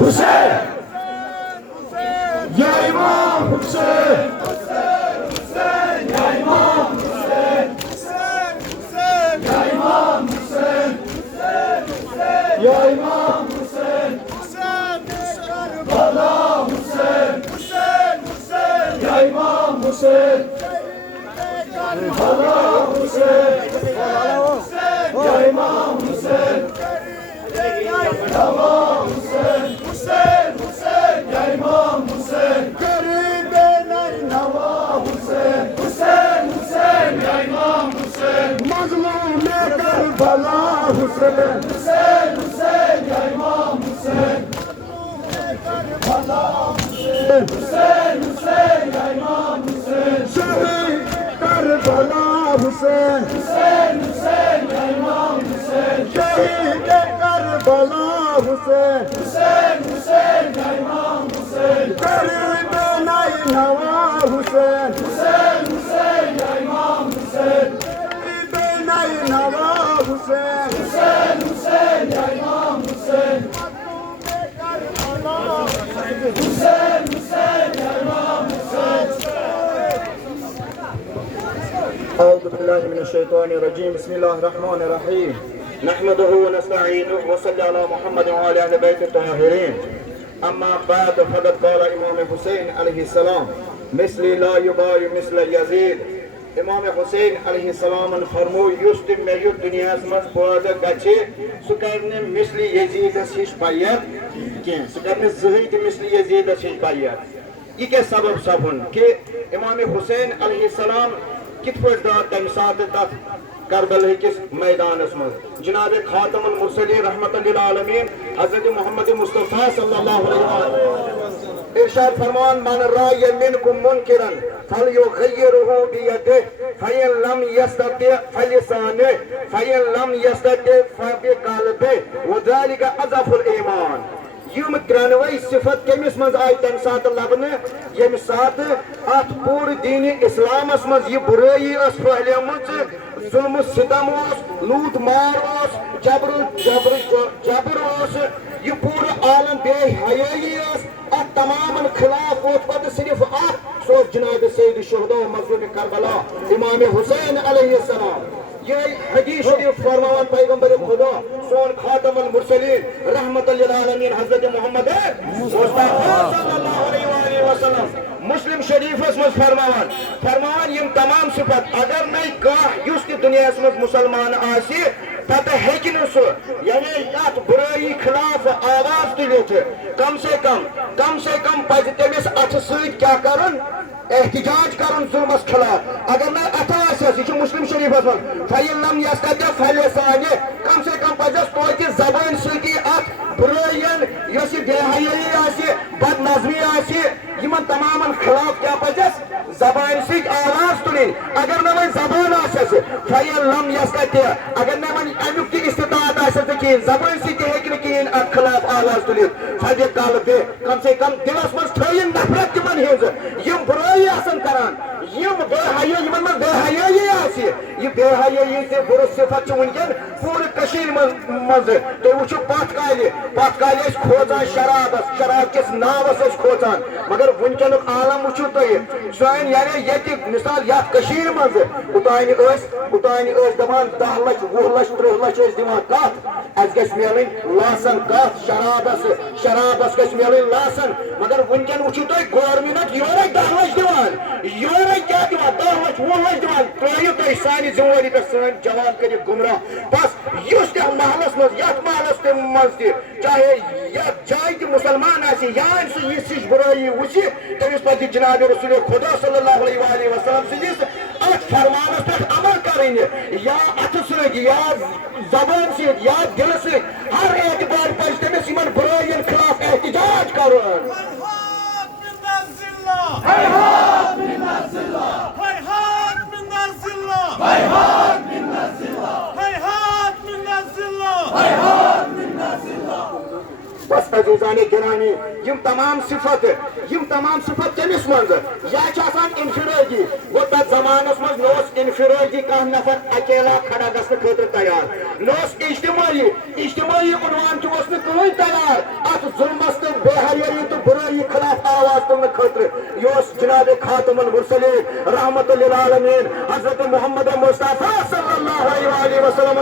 Hüseyin! Ya İmam Hüseyin! Ya İmam Hüseyin! Ya İmam Hüseyin! Ya İmam Hüseyin! Bala Hüseyin! Ya İmam Hüseyin! Bala Hüseyin! Ya İmam Hüseyin! Tamam Hüseyin! Ya İmam Hüseyin! Gariben Nava Hüseyin! Ya İmam Hüseyin! Mazlume Karbala Hüseyin! Ya İmam Hüseyin! Bala Hüseyin! Ya İmam Hüseyin! Şehit Karbala Hüseyin! Ya İmam Hüseyin! Şehit Karbala Hüseyin! Ya İmam Hüseyin! Gariben Nava Hüseyin! Ya İmam Hüseyin! Gariben Nava Hüseyin! Ya İmam Hüseyin! أعوذ بالله من الشيطان الرجيم بسم الله الرحمن الرحيم نحمده ونستعينه وصلى على محمد وعلى أهل بيت الطاهرين أما بعد فقد قال إمام حسين عليه السلام مثل لا يباي مثل يزيد İmam Hüseyin aleyhisselamın farmoy yustim mevcut dünyasımız burada kaçı sukarını misli Yezid'e siş payyat ki sukarını zıhıydı misli Yezid'e siş payyat. İki sabab sabun ki İmam Hüseyin aleyhisselam kitfet da temsatı da Karbala kis meydanımız. Cenab-ı Khatamul Mursalin rahmetullahi alemin Hazreti Muhammed Mustafa sallallahu aleyhi ve sellem irşad ferman man ra'ye minkum munkiran فَلْيُغَيِّرُهُ بِيَدِهِ فَاِنْ لَمْ يَسْتَطِعْ فَلِسَانِهِ فَاِنْ لَمْ يَسْتَطِعْ فَبِقَلْبِهِ وَذَلِكَ أَضْعَفُ الْاِيمَانِ Yum granvay sıfat kemis maz ayten saat Allah'ını yem saat at pur dini İslam asmaz ye burayı as fahliyamız zulmü sitamız lut maros jabr os ye pur alam bey hayayız at tamamen khilaf otpada sirf at sof Cenab-ı Seyyid-i Şuhda ve Mazlum-i Karbala İmam-ı Hüseyin aleyhisselam یہ حدیث شریف فرماوان پیغمبر خدا سون خاتم المرسلین رحمت للعالمین حضرت محمد مصطفیٰ صلی اللہ علیہ وسلم مسلم شریف اسمز فرماوان یم تمام صفت اگر نئی کاہ یس تی دنیا اسمز مسلمان آسی پتہ ہیکن سو یعنی یات برائی خلاف آواز تلیت کم سے کم پز تمس اتھ سۭتۍ کیا کرن احتجاج کرن ظلمس خلاف اگر نہ اتھا آسس یہ مسلم شریف فَإِنْ لَمْ يَسْتَطِعْ فَلِسَانِهِ کم سے کم پزس توتہِ زبان سۭتی اتھ برٲیین یۄس یہِ بے حیٲیی آسہِ بد نظمی آسہِ یمن تمامن خلاف کیا پزس زبان سۭتۍ آواز تُلٕنۍ اگر نہ وۄنۍ زبان آسٮ۪س فَإِنْ لَمْ يَسْتَطِعْ اگر نہ وۄنۍ امیُک تہِ استطاعت آسٮ۪س نہٕ کِہیٖنۍ زبان سۭتۍ تہِ ہیٚکہِ نہٕ کِہیٖنۍ اتھ خلاف آواز تُلِتھ فَبِقَلْبِهِ کم سے کم دلس منٛز تھٲیِن نفرت تِمن ہٕنٛز یم برٲیی آسن کران یم بے حیٲیی یمن منٛز بے حیٲیی آسہِ یہ بے حیٲیی تہِ بُرٕ صفت چھِ وٕنکٮ۪ن پوٗرٕ کٔشیٖرِ منٛز تُہۍ وٕچھِو پتھ کالہِ ٲسۍ کھوژان شراب کِس ناوس ٲسۍ کھوژان مگر وٕنکٮ۪نُک عالم وٕچھِو تُہۍ سٲنۍ یعنی ییٚتہِ مِثال یتھ کٔشیٖرِ منٛز اوٚتانۍ ٲسۍ دپان 10 لچھ 20 لچھ 30 لچھ ٲسۍ دِوان کتھ اسہِ گژھِ میلٕنۍ لاسن کتھ شرابس گژھِ میلٕنۍ لاسن مگر وٕنکٮ۪ن وٕچھِو تُہۍ گورمنٹ یورے 10 لچھ دِوان یورے کیٛاہ دِوان 10 لچھ 20 لچھ دِوان ترٲیِو تُہۍ سانہِ ذمہٕ پہ سن جوان کر گمراہ بس اس محلس مز یت محلس مز چاہے یت جائے تہ مسلمان آسی یان سہ یہ ہش برائی وچھ تمس پہ جناب رسول خدا صلی اللہ علیہ وسلم سندس ات فرمانس پہ عمل کریں یا اتھ ست یا زبان ست یا دل ست ہر اعتبار پہ تمس ان برائین خلاف احتجاج کرن هيهات من الذلة هيهات من الذلة هيهات من الذلة هيهات من الذلة هيهات من الذلة بس عزیزان گرامی یم تمام صفت کمس من یہ انفرادی وہ تر زمانس مز انفرادی کھانا نفر اکیلا کھڑا گھنے خاطر تیار اجتماعی عنوان کہین تیار ات ظلمس تو بے حیائی تو برائی خلاف آواز تلنے خاطر یہ جناب خاتم المرسلین رحمت للعالمین حضرت محمد مصطفیٰ صلی اللہ علیہ وسلم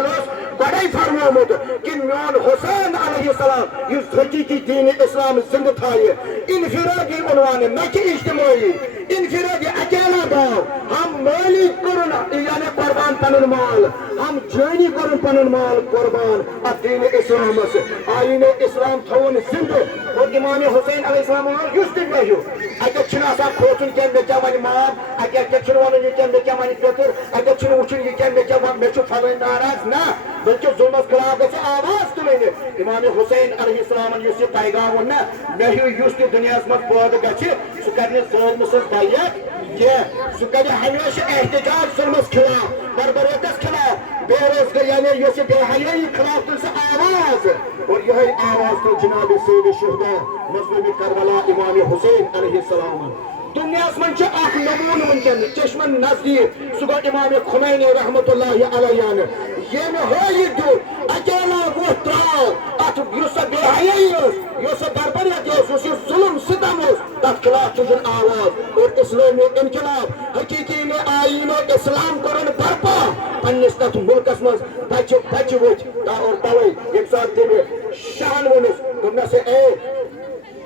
گۄڈے فرمومت کہ میون حسین علیہ السلام اس حقیقی دین اسلام زندہ تھائے انفرادی عنوان نہ کہ اجتماعی انفرادی اکیلا باو ہم مالی کرن یعنی قربان پنن مال ہم جانی کرن پنن مال قربان دین اسلام آئین اسلام تھون زندہ اور امام حسین علیہ السلام یس تہ گژھو اتھ چھنہٕ کھوژُن کینٛہہ مےٚ کیٛاہ وَنہِ مام اتھ چھُنہٕ وَنُن یہِ کینٛہہ مےٚ کیٛاہ وَنہِ پیٚتٕر اتھ چھُنہٕ وٕچھُن یہِ کینٛہہ مےٚ کیٛاہ وَن مےٚ چھُ پھلٲنۍ ناراض نہ بلکہ ظلمس خلاف گژھِ آواز تُلٕنۍ امام حسین علیہ السلام یُس یہِ پیغام ووٚن نا مےٚ ہیوٗ یُس تہِ دُنیاہس منٛز پٲدٕ گژھِ سُہ کرِ نہٕ ظٲلمہٕ سٕنٛز بیعت کینٛہہ سُہ کرِ ہمیشہ احتجاج ظلمس خلاف بربریتس خلاف بے روزگاری یعنی یُس یہِ بے حیٲیی خلاف تُلہِ سُہ آواز اور یہے آواز تُل جناب سید الشہداء مظلوم کربلا امام حسین علیہ السلام دنیاس من اخ نمون ونکن چشمن نزدیک سہ گو امام خمینی رحمت اللہ علیہ یم ہائت دیت اکیلا ووت تراو ات یس بے حیائی یس بربریت یس ظلم ستم تر خلاف تجن آواز اور اسلامی انقلاب حقیقی میں آئین اسلام کرن برپا پنس تر ملکس مز بچہ وت اور توے یم سات تم شاہن ونس دس اے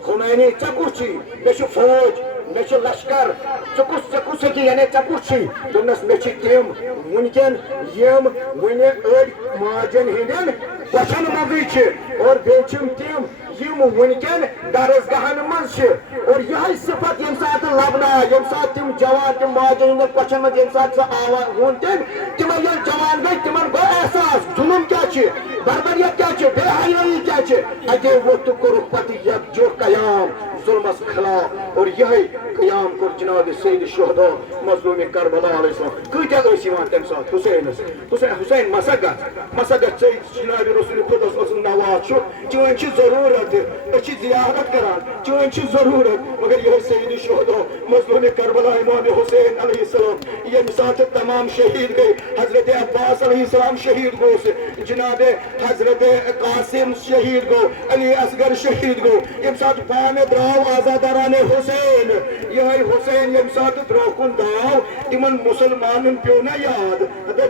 خمینی ٹھیک مے فوج مے لشکر ٹھیک یعنی ٹھیک دس مے تم ونکن یم ون اڑ ماجن ہند پچھن مزے اور تم یم ونکن درسگاہن مز اور یہ صفت یم سات لبنہ یم سات تم جوان تم ماجن ہند پچھن مز یم سات سہ آواز وون تم یل جوان گئی تم گو احساس ظلم کیا بربریت کیا بے حیائی کیا اتے وقت کورک پتہ یکجہ قیام ظلمس خلاف اور یہ قیام کور جناب سید الشہداء مظلوم کربلا علیہ السلام کتیا تمہ سات حسین مسا گھ جناب رسول خدا نواز چون ضرورت زیارت کران چون ضرورت مگر یہ سید الشہداء مظلوم کربلا امام حسین علیہ السلام یم سات تمام شہید گئے حضرت عباس علیہ السلام شہید گو جناب حضرت قاسم شہید گو علی اصغر شہید گو یم سات پانے دراو آزاداران حسین یہ حسین یم سات درکن داو تمن مسلمان پیو نا یاد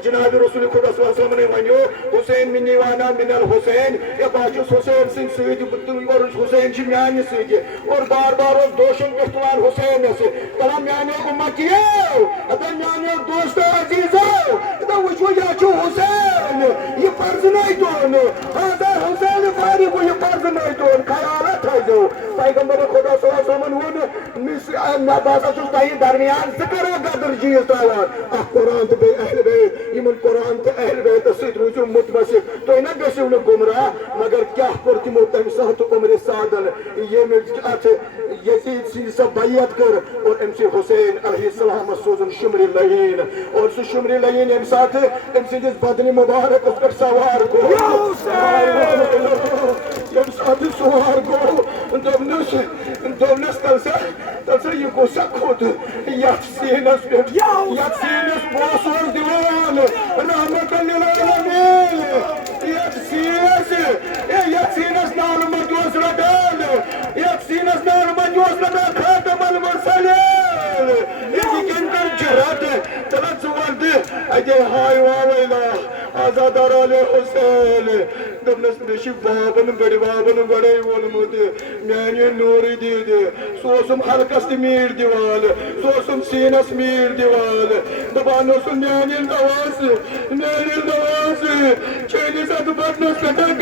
جناب رسول خدا صلی اللہ علیہ وسلم نے ونیو حسین منی وانا من الحسین یہ باچس حسین سن سید اور حسین چھ میانہ سید اور بار بار اس دوشن اختوار حسین سے کلام میانہ امتیو میانہ دوست عزیزو وچھو یہ چھو حسین یہ فرض نہیں دون حسین فارغ یہ فرض نہیں دون خیالت ہے جو پیغمبر خدا صلی اللہ علیہ وسلم ون میں باسا چھس تہ درمیان ذکر قدر چیز تراوان قرآن تو اہل بیت یمن قرآن تو اہل بیت ست روزو متمسک تھی نہ گژھو نہ گمراہ مگر کیا کور تمو تمہ سات عمر سعدن یم ات یزید سی سا بیعت کر اور ام سے حسین علیہ السلام سوزن شمر لعین اور سہ شمر لعین یم سات ام سندس بدن مبارک اس پر سوار کو یم سات سوار کو دونس تلسا یہ گو سکھوت یت سینس پہ یت سینس بوسوس دیوان رحمت للعالمین یت سینس نال مجوس ربان یت سینس نال مجوس ربان خاتم المرسلین یہ کنکر جرات تلت سوال دے اجے ہائی واویلا آزادار علی حسین دمنس نشی بابن بڑی بڑے وولمت میانہ نور دید سوسم حلقس میر دیوال سوسم سینس میر دیوال دپان میانہ نواز چینس ات بدنس پہ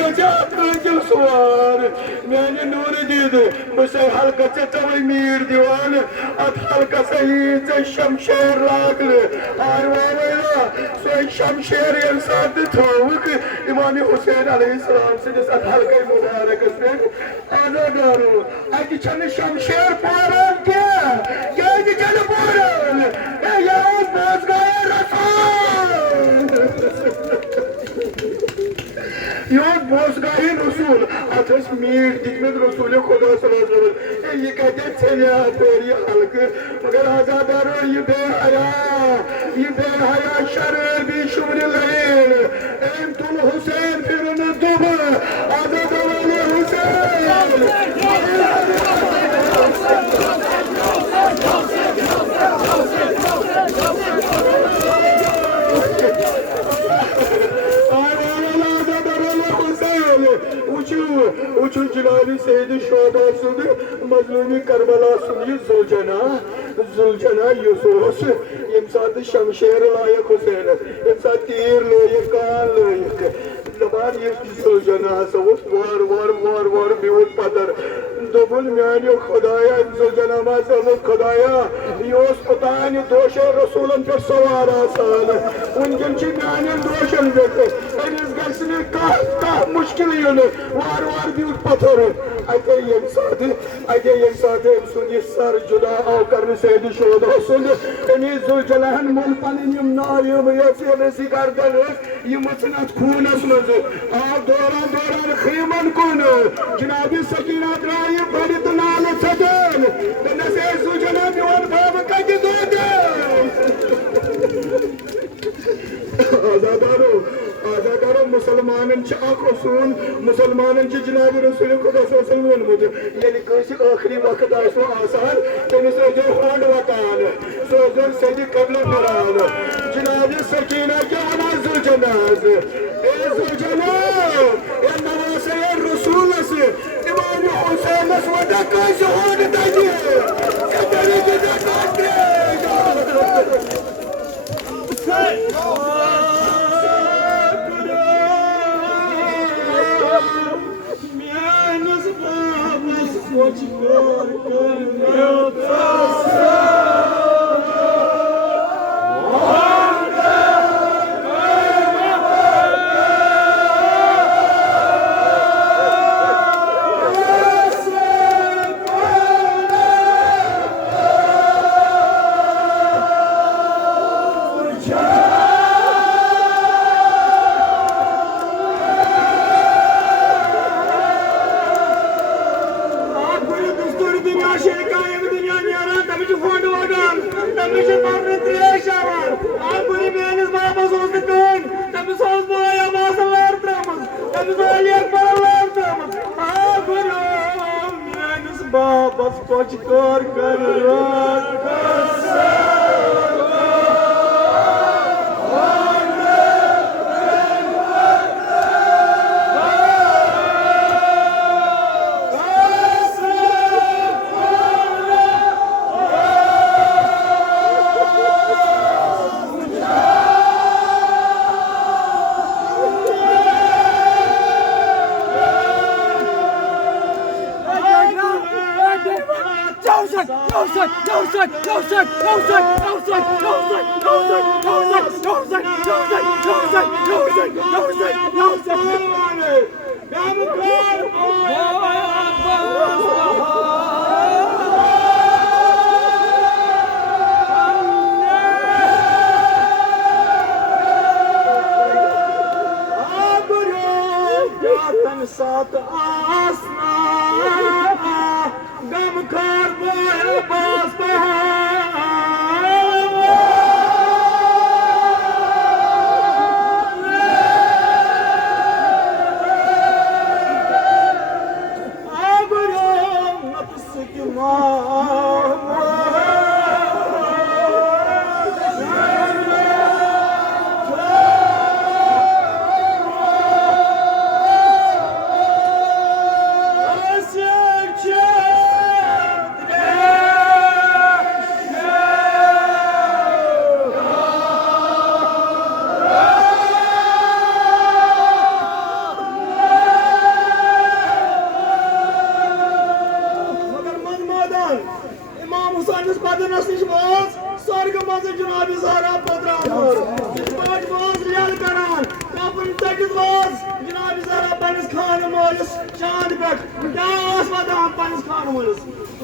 گل سوار میانہ نور دید بس حلقہ ٹوے میر دیوان ات حلقہ ژے شمشیر لاگل ہار واویلا سو شمشیر یم سات تھوک امام حسین علیہ السلام سندس ات حلقہ مبارکس پہ آزادارو اتہ چھن شمشیر پوران کیا چھن پوران یہ بوزگاہ رسول یہ بوزگاہ رسول اتس میٹ دتمت رسول خدا صلی اللہ علیہ وسلم یہ کہتے ژھنیا پوری حلقہ مگر آزادارو یہ بے حیا شرابی شمر لین ام تل حسین پھرن دب آزاد والے حسین وچو جناب سید شہداء سند مظلوم کربلا سند یہ زلجنا یوسف یم سات شمشیر لائق حسین یم سات تیر لائق کان لائق دپان یہ زلجنا ہسا وار بیوت پتر دوبل میانیو خدایا زلجنا ما سمت خدایا یہ پتان دوش رسولن پر سوار آسان ونکن چھ میانین دوشن بیت امس گھنہ کھانا مشکل وار بیوت پتھر اتے یم سات ام سند یہ سر جدا آو کرنے سید شہداء سند امی زلجناہن مل پنن یم نایم یسی گردن یم ژھنت خونس مز آو دوران خیمن کن جناب سکینہ درائے بڑت نال ژھٹن دنس اے زلجنا میون باب کتہ دود آزادارو مسلمانن چھ اخ اصول مسلمانن چھ جناب رسول خدا صلی اللہ علیہ وسلم ونمت یعنی کسی آخری وقت آسو آسان تمس روزو ہونڈ وطان سوزو سیدی قبل مران جناب سکینہ کیا ونا زلجناز اے زلجنا اے نواسی رسول سے امام حسین اس ودا کسی ہونڈ دائی اے دری جدا کاتے What you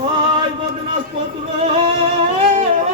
Ay,